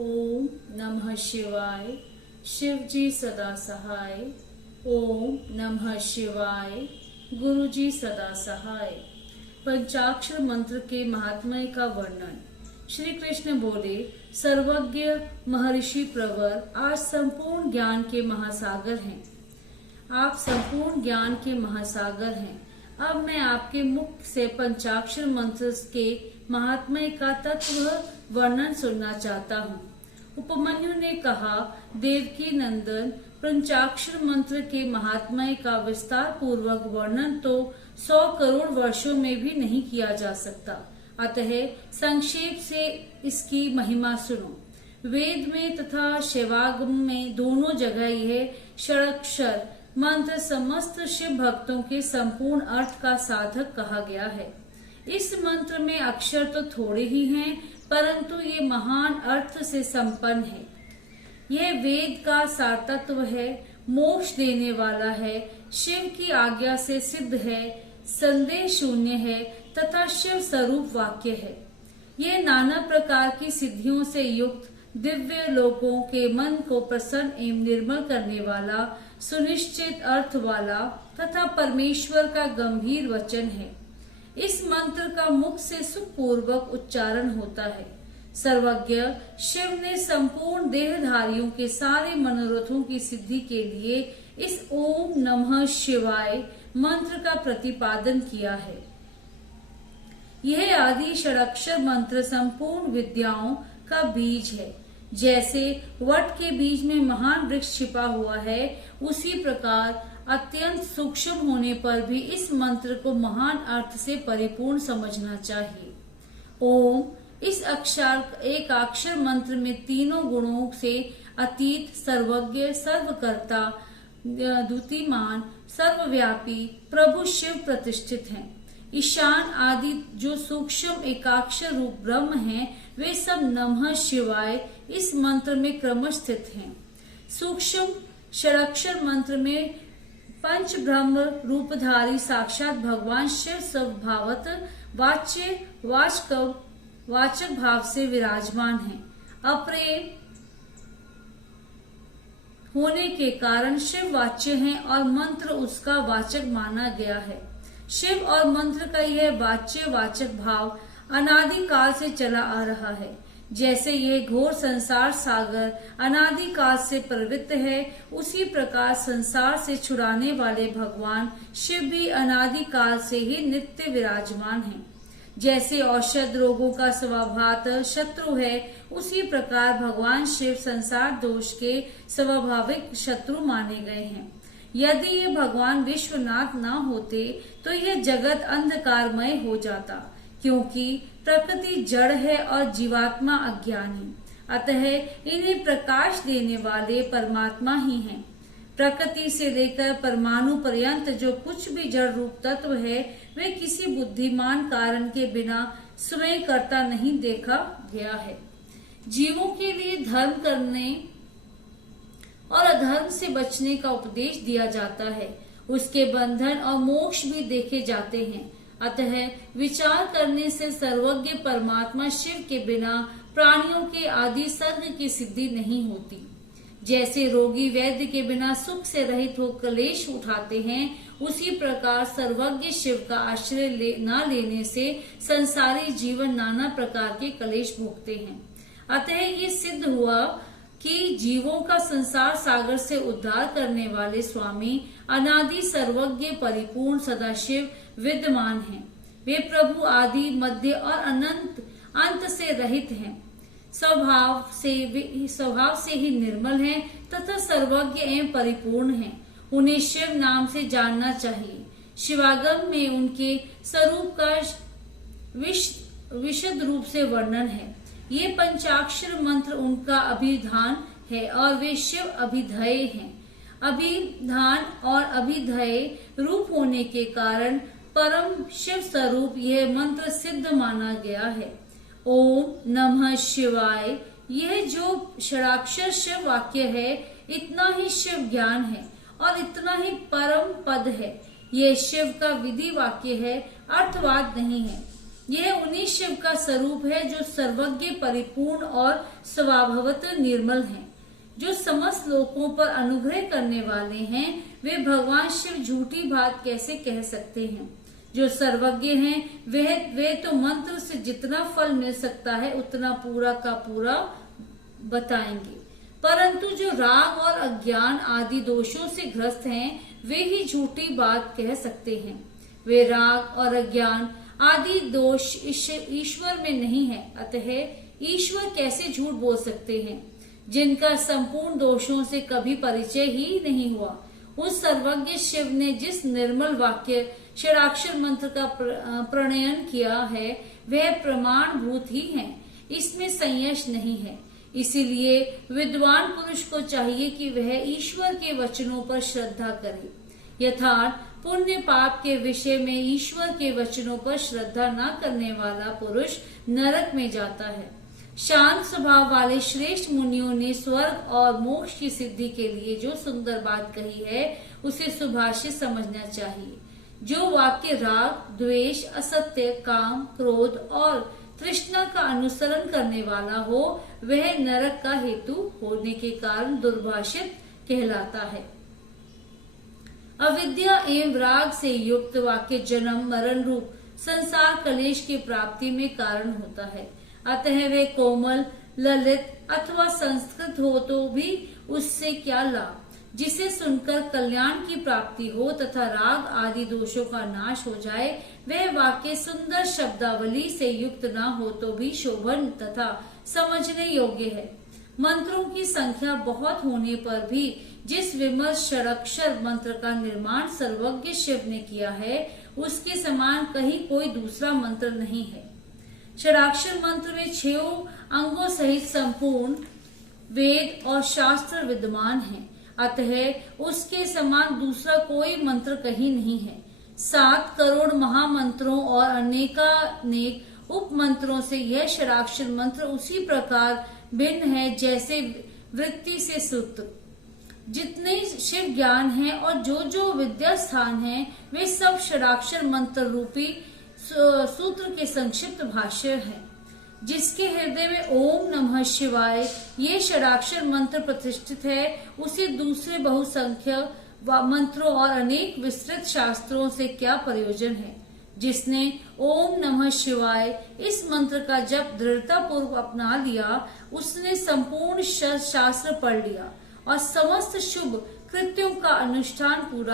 ओम नमः शिवाय। शिव जी सदा सहाय। ओम नमः शिवाय। गुरु जी सदा सहाय। पंचाक्षर मंत्र के महात्म्य का वर्णन। श्री कृष्ण बोले, सर्वज्ञ महर्षि प्रवर आज संपूर्ण ज्ञान के महासागर हैं। आप संपूर्ण ज्ञान के महासागर हैं। अब मैं आपके मुख से पंचाक्षर मंत्र के महात्म्य का तत्व वर्णन सुनना चाहता हूँ। उपमन्यु ने कहा, देवकी नंदन, पंचाक्षर मंत्र के महात्म्य का विस्तार पूर्वक वर्णन तो 100 करोड़ वर्षों में भी नहीं किया जा सकता, अतः संक्षेप से इसकी महिमा सुनो। वेद में तथा शिवागम में दोनों जगह यह षडाक्षर मंत्र समस्त शिव भक्तों के संपूर्ण अर्थ का साधक कहा गया है। इस मंत्र में अक्षर तो थोड़े ही हैं, परंतु ये महान अर्थ से संपन्न है। यह वेद का सारतत्व है, मोक्ष देने वाला है, शिव की आज्ञा से सिद्ध है, संदेह शून्य है तथा शिव स्वरूप वाक्य है। यह नाना प्रकार की सिद्धियों से युक्त दिव्य लोगों के मन को प्रसन्न एवं निर्मल करने वाला, सुनिश्चित अर्थ वाला तथा परमेश्वर का गंभीर वचन है। इस मंत्र का मुख से सुखपूर्वक उच्चारण होता है। सर्वज्ञ शिव ने संपूर्ण देहधारियों के सारे मनोरथों की सिद्धि के लिए इस ओम नमः शिवाय मंत्र का प्रतिपादन किया है। यह आदि षडाक्षर मंत्र संपूर्ण विद्याओं का बीज है। जैसे वट के बीज में महान वृक्ष छिपा हुआ है, उसी प्रकार अत्यंत सूक्ष्म होने पर भी इस मंत्र को महान अर्थ से परिपूर्ण समझना चाहिए। ओम इस एक अक्षर मंत्र में तीनों गुणों से अतीत, सर्वज्ञ, सर्वकर्ता, द्युतिमान, सर्वव्यापी प्रभु शिव प्रतिष्ठित हैं। ईशान आदि जो सूक्ष्म एकाक्षर रूप ब्रह्म हैं, वे सब नमः शिवाय इस मंत्र में क्रमश स्थित हैं। सूक्ष्म षडाक्षर मंत्र में पंच ब्रह्म रूपधारी साक्षात भगवान शिव स्वभावत वाचक भाव से विराजमान है। अप्रेम होने के कारण शिव वाच्य है और मंत्र उसका वाचक माना गया है। शिव और मंत्र का यह वाचक भाव अनादि काल से चला आ रहा है। जैसे यह घोर संसार सागर अनादि काल से प्रवृत्त है, उसी प्रकार संसार से छुड़ाने वाले भगवान शिव भी अनादि काल से ही नित्य विराजमान हैं। जैसे औषध रोगों का स्वभावतः शत्रु है, उसी प्रकार भगवान शिव संसार दोष के स्वाभाविक शत्रु माने गए हैं। यदि ये भगवान विश्वनाथ ना होते तो यह जगत अंधकारमय हो जाता, क्योंकि प्रकृति जड़ है और जीवात्मा अज्ञानी। अतः इन्हें प्रकाश देने वाले परमात्मा ही हैं। प्रकृति से लेकर परमाणु पर्यंत जो कुछ भी जड़ रूप तत्व है, वे किसी बुद्धिमान कारण के बिना स्वयं करता नहीं देखा गया है। जीवों के लिए धर्म करने और अधर्म से बचने का उपदेश दिया जाता है। उसके बंधन और मोक्ष भी देखे जाते हैं। अतः विचार करने से सर्वज्ञ परमात्मा शिव के बिना प्राणियों के आदि सर्ग की सिद्धि नहीं होती। जैसे रोगी वैद्य के बिना सुख से रहित हो क्लेश उठाते हैं, उसी प्रकार सर्वज्ञ शिव का आश्रय न लेने से संसारी जीवन नाना प्रकार के क्लेश भोगते हैं। अतः ये सिद्ध हुआ कि जीवों का संसार सागर से उद्धार करने वाले स्वामी अनादि सर्वज्ञ परिपूर्ण सदाशिव विद्यमान हैं। वे प्रभु आदि मध्य और अनंत अंत से रहित हैं। स्वभाव से ही निर्मल हैं तथा सर्वज्ञ एवं परिपूर्ण हैं। उन्हें शिव नाम से जानना चाहिए। शिवागम में उनके स्वरूप का विशद रूप से वर्णन है। ये पंचाक्षर मंत्र उनका अभिधान है और वे शिव अभिधेय हैं। अभिधान और अभिधेय रूप होने के कारण परम शिव स्वरूप यह मंत्र सिद्ध माना गया है। ओम नमः शिवाय यह जो षडाक्षर शिव वाक्य है, इतना ही शिव ज्ञान है और इतना ही परम पद है। यह शिव का विधि वाक्य है, अर्थवाद नहीं है। यह उन्हीं शिव का स्वरूप है जो सर्वज्ञ, परिपूर्ण और स्वभावतः निर्मल हैं, जो समस्त लोकों पर अनुग्रह करने वाले हैं। वे भगवान शिव झूठी बात कैसे कह सकते हैं? जो सर्वज्ञ हैं वे तो मंत्र से जितना फल मिल सकता है उतना पूरा का पूरा बताएंगे, परंतु जो राग और अज्ञान आदि दोषों से ग्रस्त हैं वे ही झूठी बात कह सकते हैं। वे राग और अज्ञान आदि दोष ईश्वर में नहीं है, अतः ईश्वर कैसे झूठ बोल सकते हैं जिनका संपूर्ण दोषों से कभी परिचय ही नहीं हुआ। उस सर्वज्ञ शिव ने जिस निर्मल वाक्य षडाक्षर मंत्र का प्रणयन किया है वह प्रमाणभूत ही है, इसमें संशय नहीं है। इसीलिए विद्वान पुरुष को चाहिए कि वह ईश्वर के वचनों पर श्रद्धा करे। यथार्थ पुण्य पाप के विषय में ईश्वर के वचनों पर श्रद्धा न करने वाला पुरुष नरक में जाता है। शांत स्वभाव वाले श्रेष्ठ मुनियों ने स्वर्ग और मोक्ष की सिद्धि के लिए जो सुंदर बात कही है उसे सुभाषित समझना चाहिए। जो वाक्य राग, द्वेष, असत्य, काम, क्रोध और तृष्णा का अनुसरण करने वाला हो वह नरक का हेतु होने के कारण दुर्भाषित कहलाता है। अविद्या एवं राग से युक्त वाक्य जन्म मरण रूप संसार कलेश की प्राप्ति में कारण होता है। अतः वे कोमल, ललित अथवा संस्कृत हो तो भी उससे क्या लाभ? जिसे सुनकर कल्याण की प्राप्ति हो तथा राग आदि दोषों का नाश हो जाए, वह वाक्य सुंदर शब्दावली से युक्त न हो तो भी शोभन तथा समझने योग्य है। मंत्रों की संख्या बहुत होने पर भी जिस विमल षडाक्षर मंत्र का निर्माण सर्वज्ञ शिव ने किया है उसके समान कहीं कोई दूसरा मंत्र नहीं है। षडाक्षर मंत्र में 6 अंगों सहित संपूर्ण वेद और शास्त्र विद्यमान हैं, अतः उसके समान दूसरा कोई मंत्र कहीं नहीं है। 7 करोड़ महामंत्रों और अनेकानेक उप मंत्रों से यह षडाक्षर मंत्र उसी प्रकार भिन्न है जैसे वृत्ति से सूत्र। जितने शिव ज्ञान है और जो विद्या स्थान है वे सब षडाक्षर मंत्र रूपी सूत्र के संक्षिप्त भाष्य है। जिसके हृदय में ओम नमः शिवाय ये षडाक्षर मंत्र प्रतिष्ठित है उसे दूसरे बहुसंख्य मंत्रों और अनेक विस्तृत शास्त्रों से क्या प्रयोजन है। जिसने ओम नमः शिवाय इस मंत्र का जप दृढ़ता पूर्वक अपना लिया उसने संपूर्ण शास्त्र पढ़ लिया और समस्त शुभ कृत्यों का अनुष्ठान पूरा